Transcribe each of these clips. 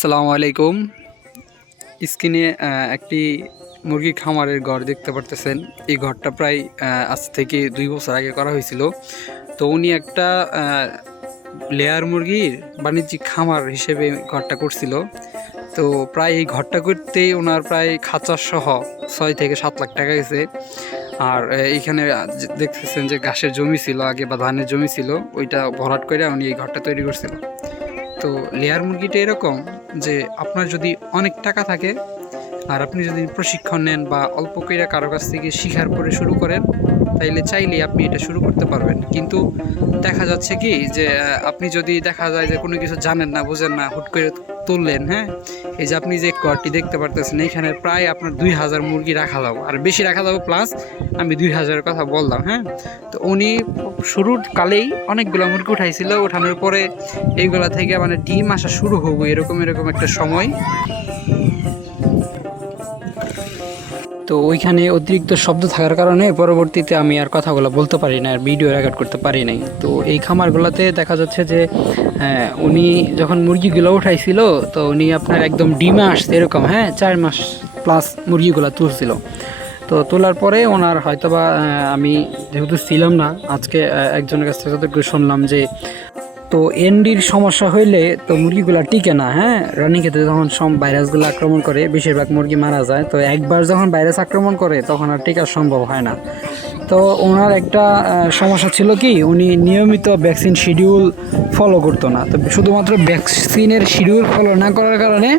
আসসালামু আলাইকুম। স্ক্রিনে একটি মুরগির খামারের ঘর দেখতে পারতেছেন। এই ঘরটা প্রায় আজ থেকে 2 বছর আগে করা হয়েছিল। তো উনি একটা লেয়ার মুরগির বাণিজ্যিক খামার হিসেবে ঘরটা করছিল। তো প্রায় এই ঘরটা করতেই ওনার প্রায় খাঁচা সহ 6 থেকে 7 লাখ টাকা গেছে। আর এইখানে দেখতেছেন যে ঘাসের জমি ছিল আগে বা ধানের জমি ছিল, ওইটা ভরাট করে উনি এই ঘরটা তৈরি করছিল। তো লেয়ার মুরগিটা এরকম যে আপনার যদি অনেক টাকা থাকে আর আপনি যদি প্রশিক্ষণ নেন বা অল্প কইরা কারো কাছ থেকে শিখার পরে শুরু করেন, তাইলে চাইলেই আপনি এটা শুরু করতে পারবেন। কিন্তু দেখা যাচ্ছে কি যে আপনি যদি দেখা যায় যে কোনো কিছু জানেন না, বোঝেন না, হুট করে তুললেন, হ্যাঁ, এই যে আপনি যে ঘরটি দেখতে পারতেছেন এখানে প্রায় আপনার 2000 মুরগি রাখা যাবে, আর বেশি রাখা যাবে, প্লাস আমি 2000-এর কথা বললাম। হ্যাঁ, তো উনি শুরুর কালেই অনেকগুলো মুরগি উঠাইছিল, ওঠানোর পরে এইগুলা থেকে মানে ডিম আসা শুরু হবো এরকম একটা সময়। তো ওইখানে অতিরিক্ত শব্দ থাকার কারণে পরবর্তীতে আমি আর কথাগুলো বলতে পারি না, আর ভিডিও রেকর্ড করতে পারি নাই। তো এই খামারগুলোতে দেখা যাচ্ছে যে উনি যখন মুরগিগুলো উঠাইছিল, তো উনি আপনার একদম ডিমে আসছে এরকম, হ্যাঁ, 4 মাস প্লাস মুরগিগুলো তুলছিল। তো তোলার পরে ওনার হয়তোবা আমি যেহেতু ছিলাম না, আজকে একজনের কাছ থেকে যতটুকু শুনলাম যে তো এনডির সমস্যা হইলে তো মুরগিগুলো টিকে না। হ্যাঁ, রানিং ক্ষেত্রে যখন সব ভাইরাসগুলো আক্রমণ করে বেশিরভাগ মুরগি মারা যায়। তো একবার যখন ভাইরাস আক্রমণ করে তখন আর টিকা সম্ভব হয় না। তো ওনার একটা সমস্যা ছিল কি, উনি নিয়মিত ভ্যাকসিন শিডিউল ফলো করতো না। তো শুধুমাত্র ভ্যাকসিনের শিডিউল ফলো না করার কারণে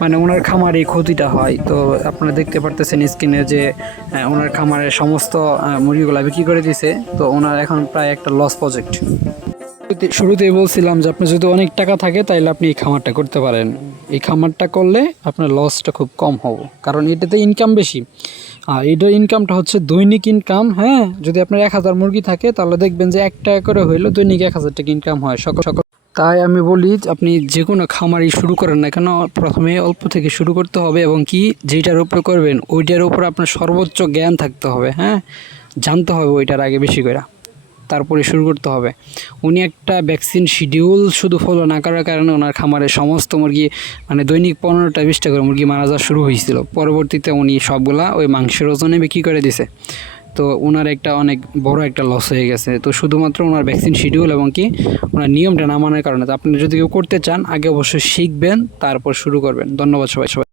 মানে ওনার খামারে এই ক্ষতিটা হয়। তো আপনারা দেখতে পারতেছেন স্ক্রিনে যে ওনার খামারের সমস্ত মুরগিগুলো বিক্রি করে দিয়েছে। তো ওনার এখন প্রায় একটা লস প্রজেক্ট। শুরুতেই বলছিলাম যে আপনার যদি অনেক টাকা থাকে তাহলে আপনি এই খামারটা করতে পারেন। এই খামারটা করলে আপনার লসটা খুব কম হবে, কারণ এটাতে ইনকাম বেশি। আর এটার ইনকামটা হচ্ছে দৈনিক ইনকাম। হ্যাঁ, যদি আপনার 1000 মুরগি থাকে তাহলে দেখবেন যে 1 টাকা করে হইলেও দৈনিক 1000 টাকা ইনকাম হয় সকল। তাই আমি বলি আপনি যে কোনো খামারই শুরু করেন না কেন, প্রথমে অল্প থেকে শুরু করতে হবে, এবং কি যেটার উপরে করবেন ওইটার উপর আপনার সর্বোচ্চ জ্ঞান থাকতে হবে। হ্যাঁ, জানতে হবে ওইটার আগে বেশি করে, তারপরে শুরু করতে হবে। উনি একটা ভ্যাকসিন শিডিউল শুধু ফলো না করার কারণে ওনার খামারের সমস্ত মুরগি মানে দৈনিক 15টা-20টা করে মুরগি মারা যাওয়া শুরু হয়েছিল। পরবর্তীতে উনি সবগুলা ওই মাংসের ওজনে বিক্রি করে দিছে। তো ওনার একটা অনেক বড় একটা লস হয়ে গেছে। তো শুধুমাত্র ওনার ভ্যাকসিন শিডিউল এবং কি ওনার নিয়মটা না মানার কারণে। তো আপনি যদি কেউ করতে চান আগে অবশ্যই শিখবেন, তারপর শুরু করবেন। ধন্যবাদ সবাই।